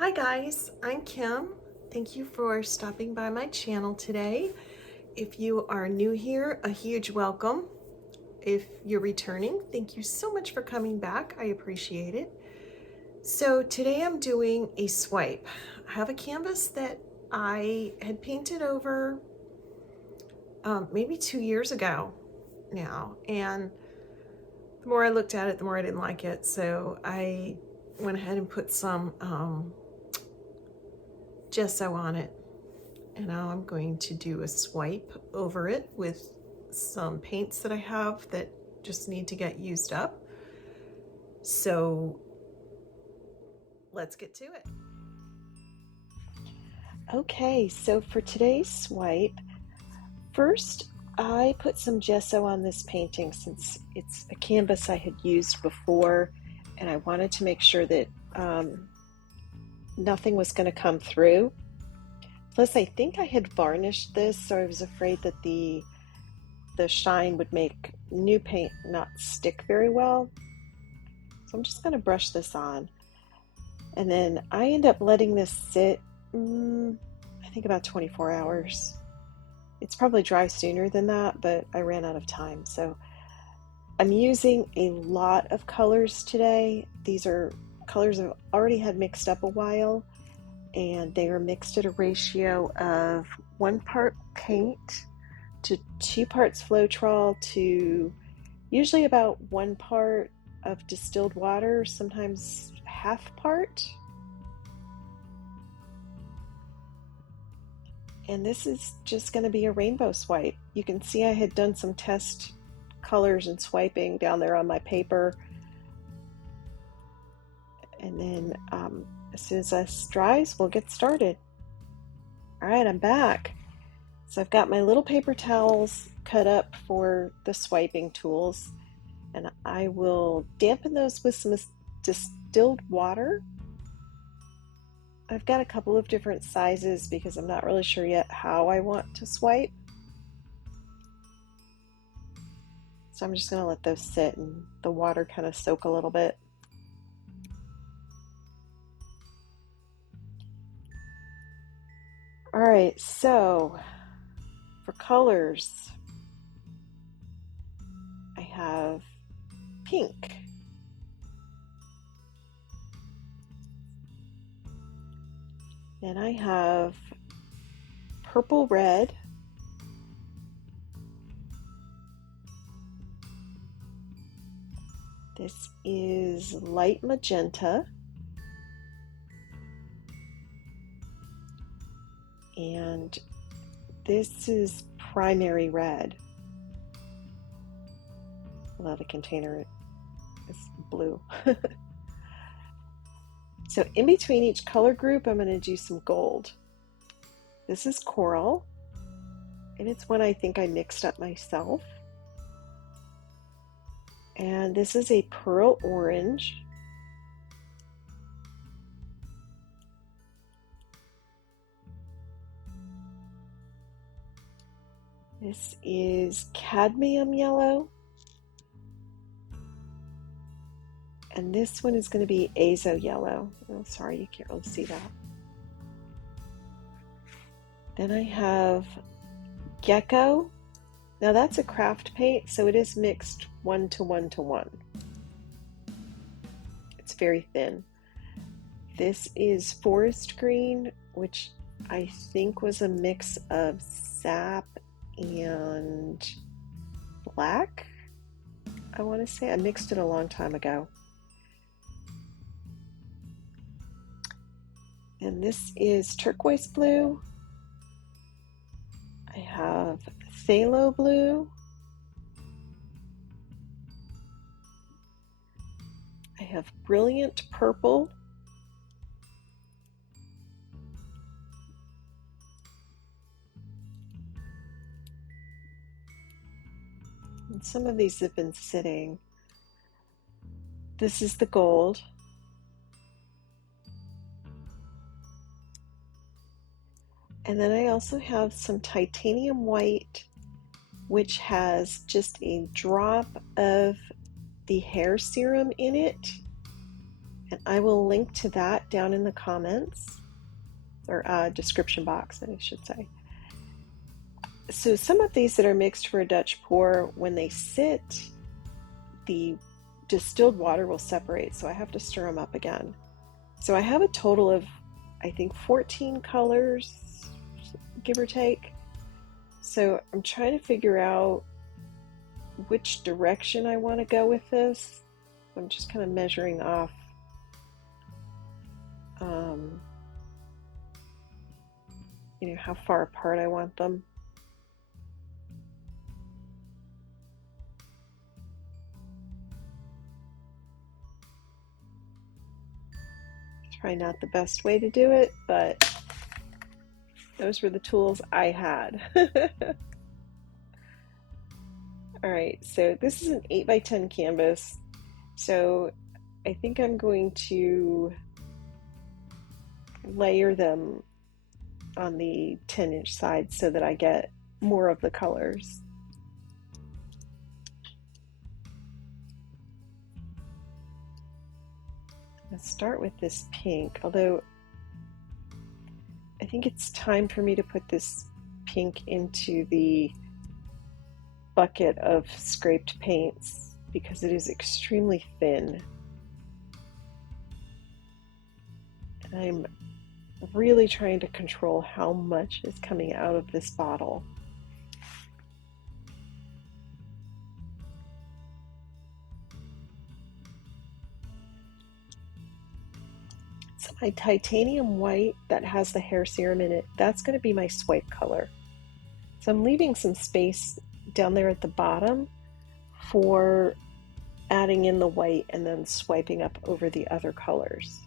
Hi guys, I'm Kim. Thank you for stopping by my channel today. If you are new here, a huge welcome. If you're returning, thank you so much for coming back. I appreciate it. So today I'm doing a swipe. I have a canvas that I had painted over maybe 2 years ago now, and the more I looked at it, the more I didn't like it. So I went ahead and put some gesso on it. And now I'm going to do a swipe over it with some paints that I have that just need to get used up. So let's get to it. Okay, so for today's swipe, first I put some gesso on this painting since it's a canvas I had used before, and I wanted to make sure that nothing was going to come through. Plus, I think I had varnished this, so I was afraid that the shine would make new paint not stick very well. So I'm just going to brush this on. And then I end up letting this sit, I think about 24 hours. It's probably dry sooner than that, but I ran out of time. So I'm using a lot of colors today. These are colors I've already had mixed up a while, and they are mixed at a ratio of 1 part paint to 2 parts Floetrol to usually about 1 part of distilled water, sometimes half part. And this is just going to be a rainbow swipe. You can see I had done some test colors and swiping down there on my paper. And then as soon as this dries, we'll get started. All right, I'm back. So I've got my little paper towels cut up for the swiping tools, and I will dampen those with some distilled water. I've got a couple of different sizes because I'm not really sure yet how I want to swipe. So I'm just going to let those sit and the water kind of soak a little bit. All right, so for colors, I have pink. And I have purple red. This is light magenta. And this is primary red. Although the container is blue. So in between each color group, I'm going to do some gold. This is coral, and it's one I think I mixed up myself. And this is a pearl orange. This is cadmium yellow. And this one is going to be azo yellow. Oh, sorry, you can't really see that. Then I have gecko. Now that's a craft paint, so it is mixed 1 to 1 to 1. It's very thin. This is forest green, which I think was a mix of sap and black. I want to say I mixed it a long time ago. And this is turquoise blue. I have phthalo blue. I have brilliant purple. And some of these have been sitting. This is the gold. And then I also have some titanium white, which has just a drop of the hair serum in it. And I will link to that down in the comments, or description box, I should say. So some of these that are mixed for a Dutch pour, when they sit, the distilled water will separate, so I have to stir them up again. So I have a total of, I think, 14 colors, give or take. So I'm trying to figure out which direction I want to go with this. I'm just kind of measuring off how far apart I want them. It's probably not the best way to do it, but those were the tools I had. All right, so this is an 8x10 canvas. So I think I'm going to layer them on the 10-inch side so that I get more of the colors. Let's start with this pink, although I think it's time for me to put this pink into the bucket of scraped paints because it is extremely thin. And I'm really trying to control how much is coming out of this bottle. So my titanium white that has the hair serum in it, that's going to be my swipe color. So I'm leaving some space down there at the bottom for adding in the white and then swiping up over the other colors.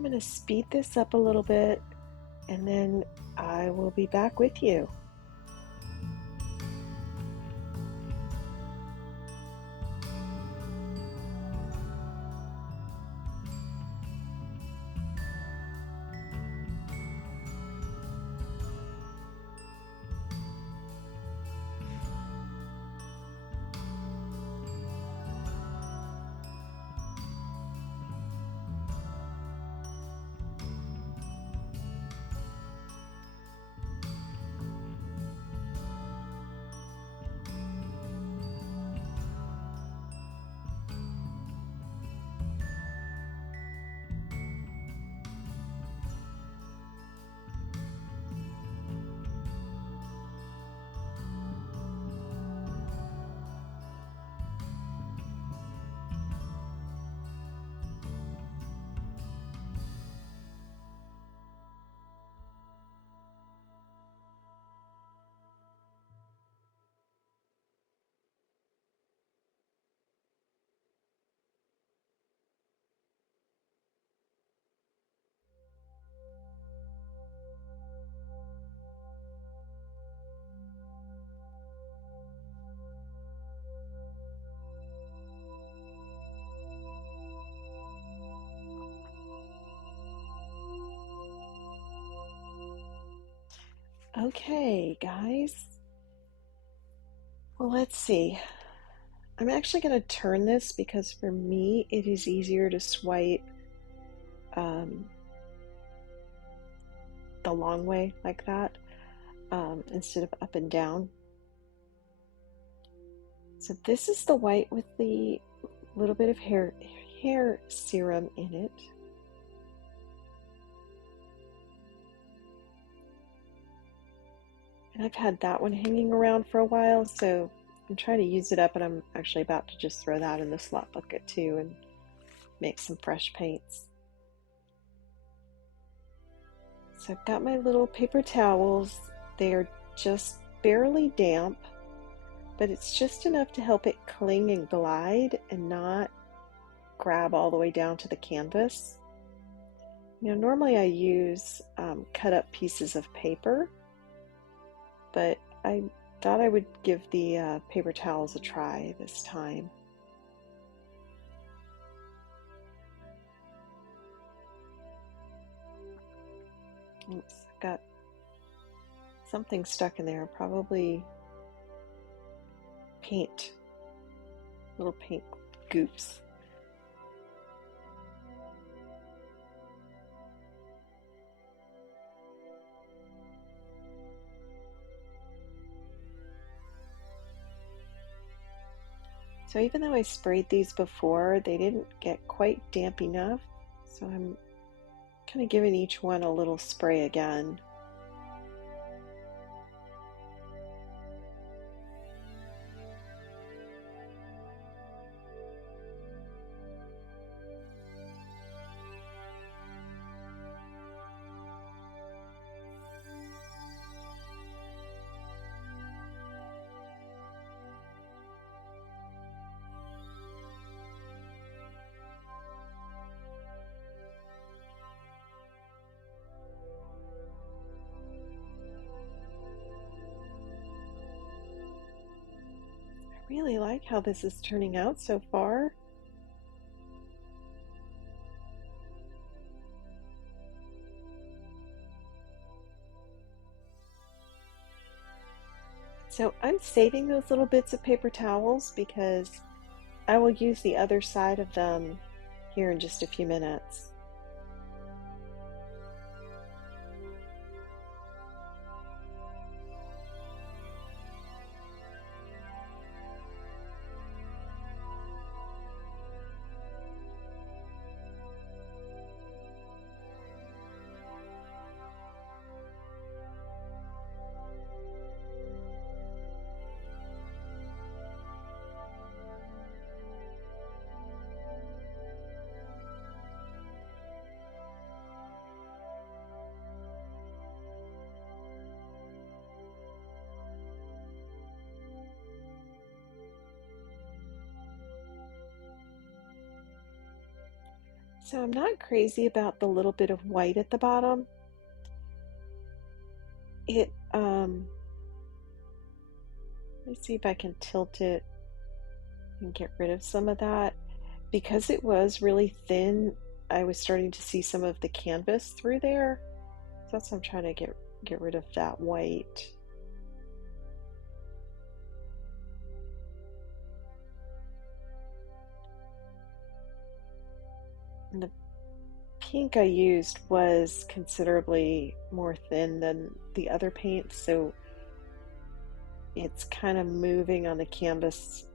I'm going to speed this up a little bit and then I will be back with you. Okay, guys. Well, let's see. I'm actually going to turn this because for me it is easier to swipe um, the long way like that instead of up and down. So this is the white with the little bit of hair serum in it. And I've had that one hanging around for a while, so I'm trying to use it up, and I'm actually about to just throw that in the slot bucket too and make some fresh paints. So I've got my little paper towels. They're just barely damp, but it's just enough to help it cling and glide and not grab all the way down to the canvas. Normally I use cut up pieces of paper, but I thought I would give the paper towels a try this time. Oops, got something stuck in there, probably paint, little paint goops. So even though I sprayed these before, they didn't get quite damp enough, so I'm kind of giving each one a little spray again. I really like how this is turning out so far. So I'm saving those little bits of paper towels because I will use the other side of them here in just a few minutes. So I'm not crazy about the little bit of white at the bottom. Let me see if I can tilt it and get rid of some of that. Because it was really thin, I was starting to see some of the canvas through there. So that's why I'm trying to get rid of that white. And the pink I used was considerably more thin than the other paints, so it's kind of moving on the canvas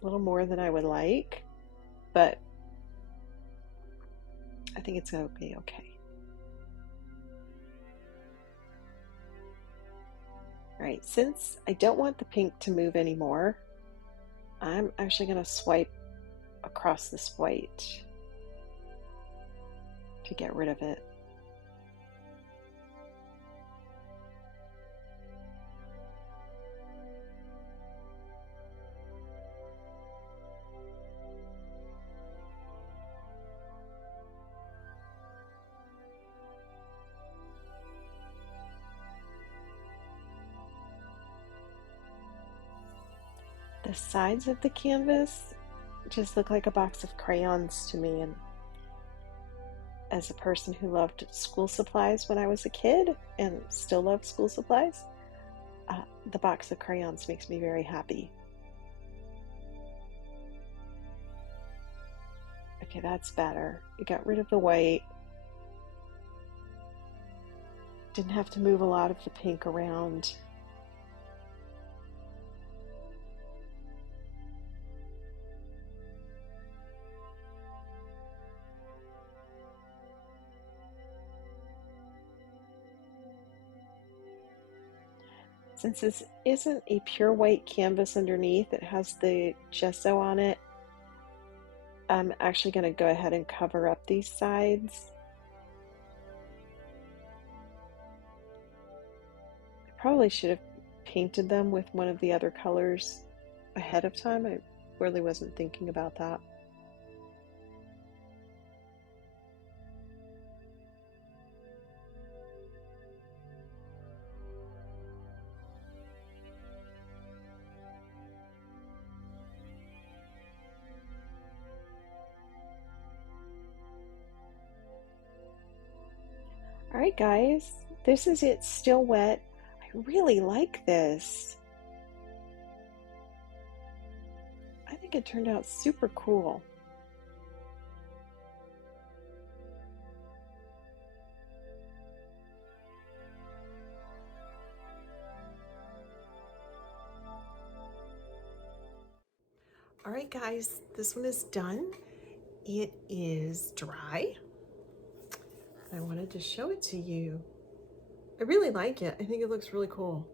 a little more than I would like, but I think it's going to be okay. All right, since I don't want the pink to move anymore, I'm actually going to swipe across this white to get rid of it. The sides of the canvas just look like a box of crayons to me, and as a person who loved school supplies when I was a kid and still love school supplies, the box of crayons makes me very happy. Okay, that's better. You got rid of the white. Didn't have to move a lot of the pink around. Since this isn't a pure white canvas underneath, it has the gesso on it, I'm actually going to go ahead and cover up these sides. I probably should have painted them with one of the other colors ahead of time. I really wasn't thinking about that. All right, guys, this is it, still wet. I really like this. I think it turned out super cool. All right, guys, this one is done. It is dry. I wanted to show it to you. I really like it. I think it looks really cool.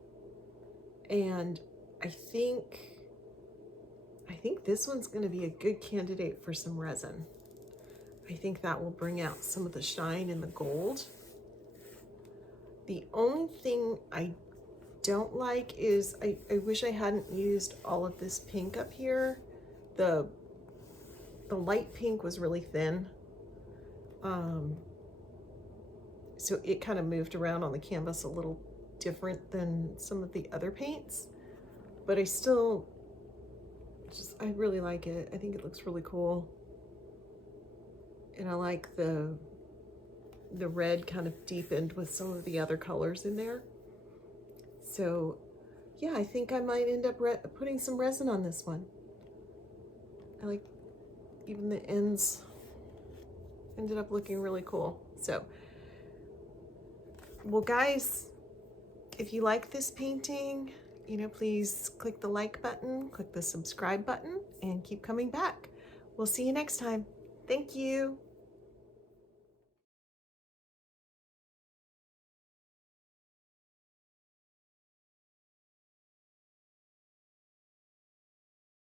And I think this one's going to be a good candidate for some resin. I think that will bring out some of the shine in the gold. The only thing I don't like is I wish I hadn't used all of this pink up here. The light pink was really thin. So it kind of moved around on the canvas a little different than some of the other paints, but I really like it. I think it looks really cool. And I like the red kind of deepened with some of the other colors in there. So yeah, I think I might end up putting some resin on this one. I like even the ends ended up looking really cool. So, well guys, if you like this painting, please click the like button, click the subscribe button, and keep coming back. We'll see you next time. Thank you.